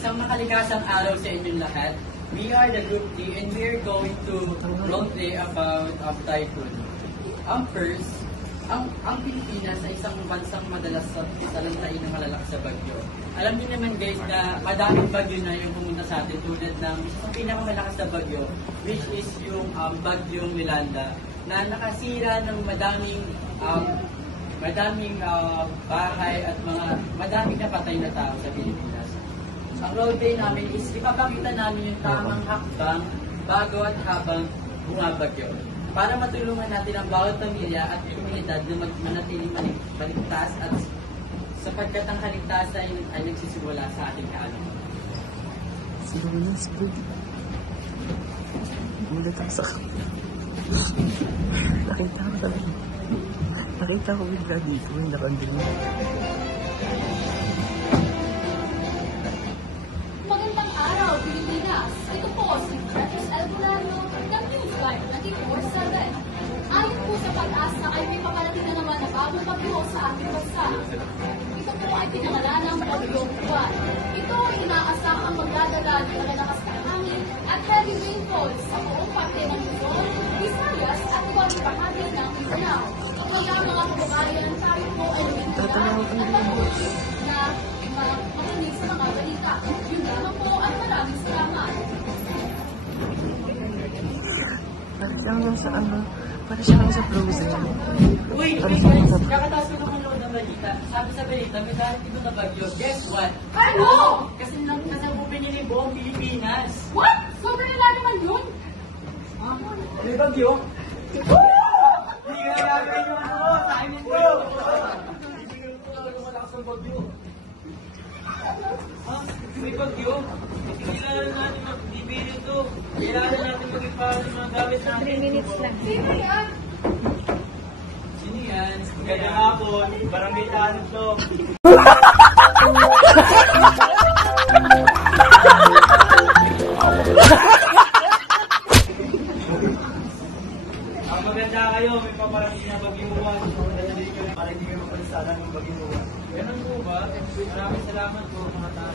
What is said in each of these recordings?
Isang makalikasang araw sa inyong lahat. We are the Group D and we are going to roleplay about typhoon. First, ang Pilipinas ay isang bansang madalas talantain ng malalakas sa bagyo. Alam niyo naman guys na madaming bagyo na yung pumunta sa atin tulad ng isang pinakamalakas na bagyo, which is yung bagyong Yolanda na nakasira ng madaming bahay at madaming napatay na tao sa Pilipinas. Ang roleplay namin is ipapakita namin yung tamang hakbang bago at habang bumabagyo para matulungan natin ang bawat pamilya at komunidad na manatiling maligtas at sapagkat ang kaligtasan ay nagsisimula sa ating kaalaman. Sino na squid? Gulat ako sa nakita ko bigla dito yung nakandil. Magandang araw, Pilipinas! Ito po si Curtis Alvarado ng Newsline 24/7. Ayon po sa pag-asa ay may paparating na naman na bagong bagyo sa ating bansa. Ito po ay pinangalan ng Bagyong Juan. Ito ay inaasahang magdadala ng malalakas na hangin at heavy rainfall sa buong parte ng Luzon, Visayas at buwang bahagi ng Mindanao. Kaya mga kababayan, tayo po ay nagtutulungan na makinig sa mga balita. Yun lamang po at maraming salamat. Para siyang sa Frozen. Wait, kakataas ko naman noon ng balita. Sabi sa balita, may dahil dito na bagyo. Guess what? Ano? Kasi nasabupin niya yung buong Pilipinas. What? Sobrang na naman yun? May bagyo? Hindi ka gagawin yung ano ko, sa amin ko. Hindi ko talagang malakas ng bagyo. May bagyo? Kailangan natin mag-debate ito. Kailangan natin mag-ipahal ng mga gamit natin. 3 minutes lang. Sino yan? Sino yan? Ganda hapon. Barangay Tanong to. Maganda kayo. May paparating na bagyuhan. Maganda kayo para hindi kayo mapalisanan ng bagyuhan. Ganun po ba? Maraming salamat po mga tao.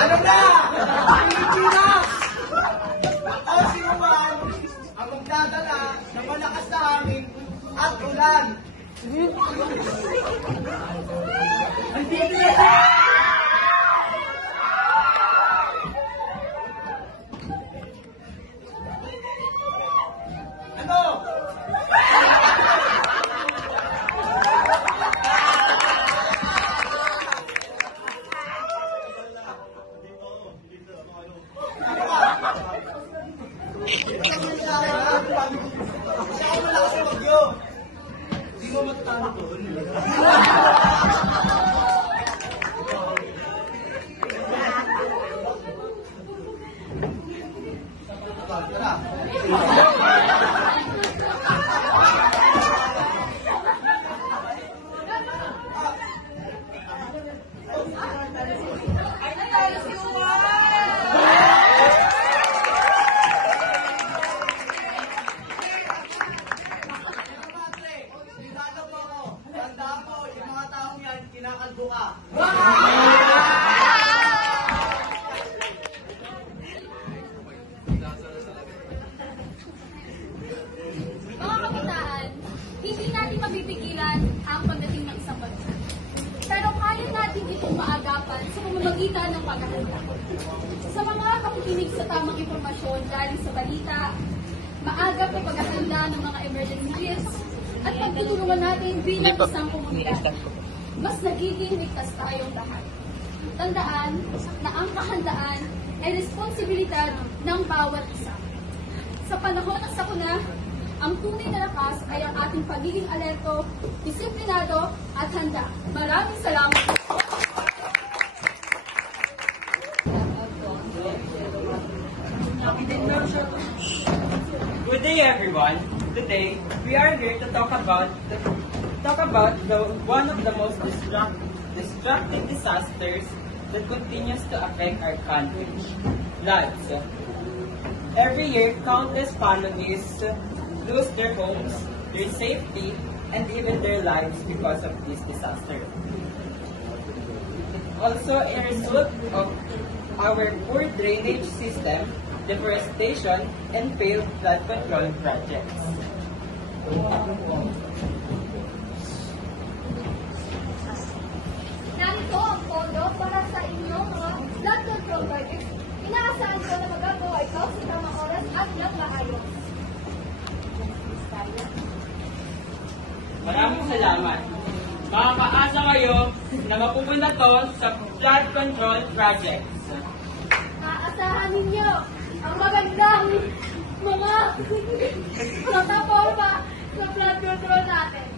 Ano na? Pilipinas! Ako si Juan ang magdadala ng malakas na hangin at ulan. Ang tigil! Ano? Siya ang malakas na bagyo. Hindi mo matatalo doon. Tara. Tandaan mo ako. Tandaan mo, yung mga taong yan, kinakalbo ka. Mga kapitaan, hindi natin mapipigilan ang pagdating ng isang bansa. Pero kaya natin itong maagapan sa pamamagitan ng paghahanda. Sa mga makikinig sa tamang impormasyon galing sa balita, maagap na paghahanda ng mga emergency kits, at pagtutulungan natin bilang isang komunidad, mas nagiging ligtas tayong lahat. Tandaan na ang kahandaan ay responsibilidad ng bawat isa. Sa panahon ng sakuna, ang tunay na lakas ay ang ating pagiging alerto, disiplinado at handa. Maraming salamat. Good day, everyone. Today, we are here to talk about one of the most destructive disasters that continues to affect our country: floods. Every year, countless families lose their homes, their safety, and even their lives because of this disaster. Also, a result of our poor drainage system, deforestation, and failed flood control projects. Narito ang pondo para sa inyong mga flood control projects. Inaasahan ko na magagawa ito sa tamang oras at ng maayos. Maraming salamat. Makakaasa kayo na mapupunta to sa flood control projects. Aasahan ninyo ang magandang mga plataforma sa flood control natin.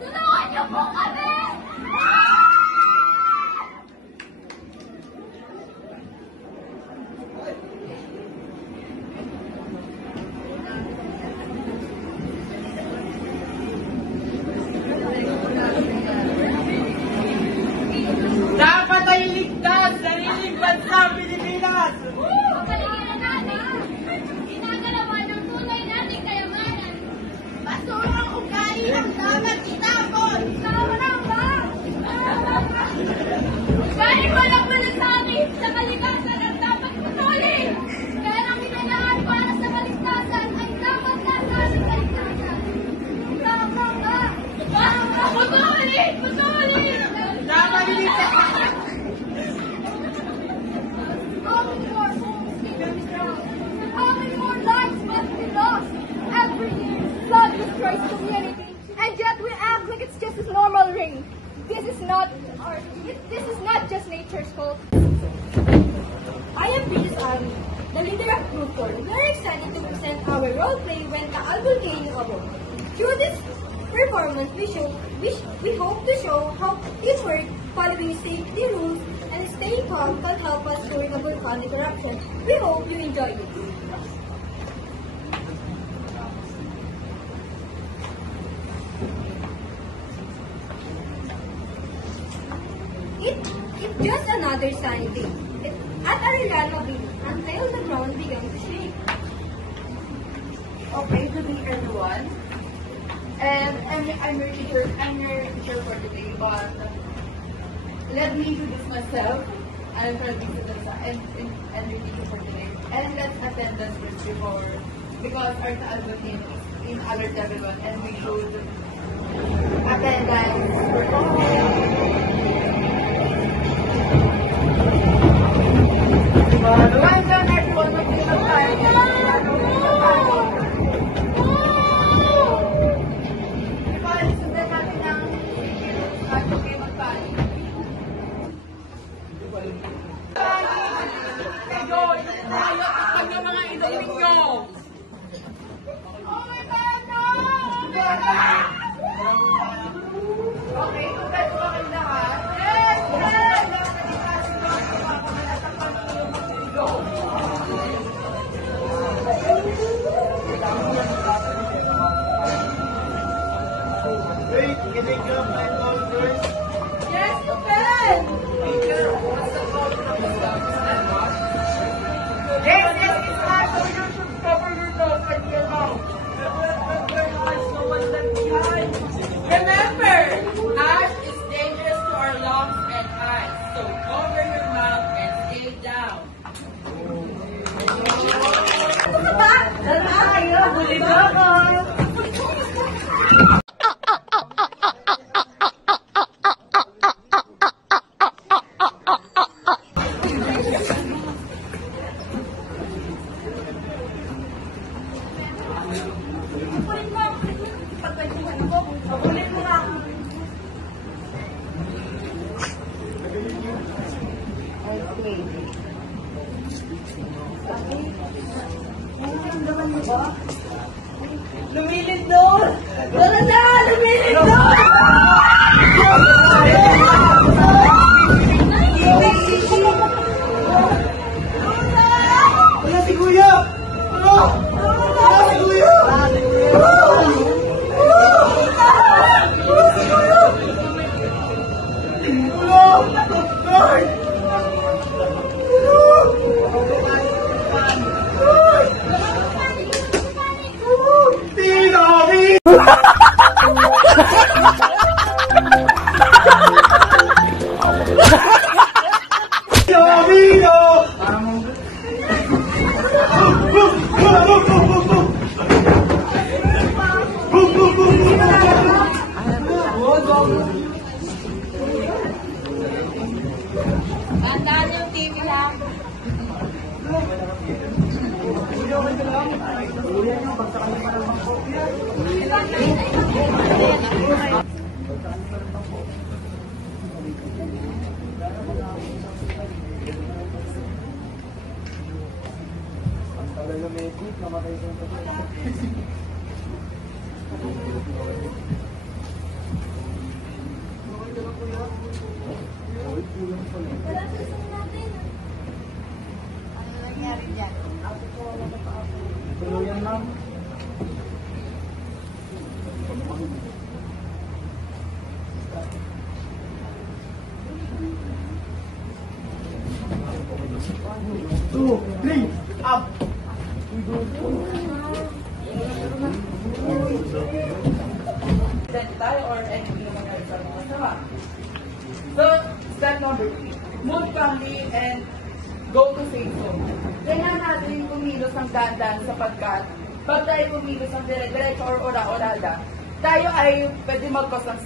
Tulungan niyo po kami! Dapat ay ligtas! Sariling bansa Pilipinas! Ang kaligiran natin, ginagalawan ng tunay nating kayamanan. Basura ang ugali ang dapat itapon! Tama na ba? Dahil walang malasakit sa kalikasan ang dapat putulin! Kaya ang hinanaan para sa kaligtasan ay dapat nasa sa kaligtasan. Tama ba? Tama! Putulin! Putulin! Dapat iligtas! How many more homes can be drowned? How many more lives must be lost? Every year, flood destroys community, and yet we act like it's just a normal rain. This is not just nature's fault. I am British Army, the leader of Group 4. We are excited to present our role play when the Volcano awoke. Through this performance, we hope to show how teamwork, following safety rules, and staying calm can help us during a volcanic eruption. We hope you enjoy it. It's just another sunny day. At Arellano Beach, until the ground began to shake. Okay, good day everyone. And I'm your teacher for today, but let me introduce myself. I'm Francisca Teresa and your teacher for today. And let's attend the first before, because our Taal Volcano is in alert level 1 and we should attend welcome everyone to the Okay, kung tayo bakit lahat? Yes! Wait, can I grab my phone first? Yes, you can! Yes, it's not, so you should cover your nose and your mouth. No one left behind. Remember, ash is dangerous to our lungs and eyes, so cover your mouth and stay down. Lumilid doon! Tara na! Lumilid doon! Wala si Kuya! Ano? Wala si Kuya! Tandaan yung TV lang. Ano nangyari dyan? Tayo or anything naman tayo sa mga masama. So, step number 3. Move calmly and go to safe zone. Kailangan natin kumilos ng dandan sapagkat pag tayo kumilos ng dire-diretso or ora-orada, tayo ay pwede mag-cause ng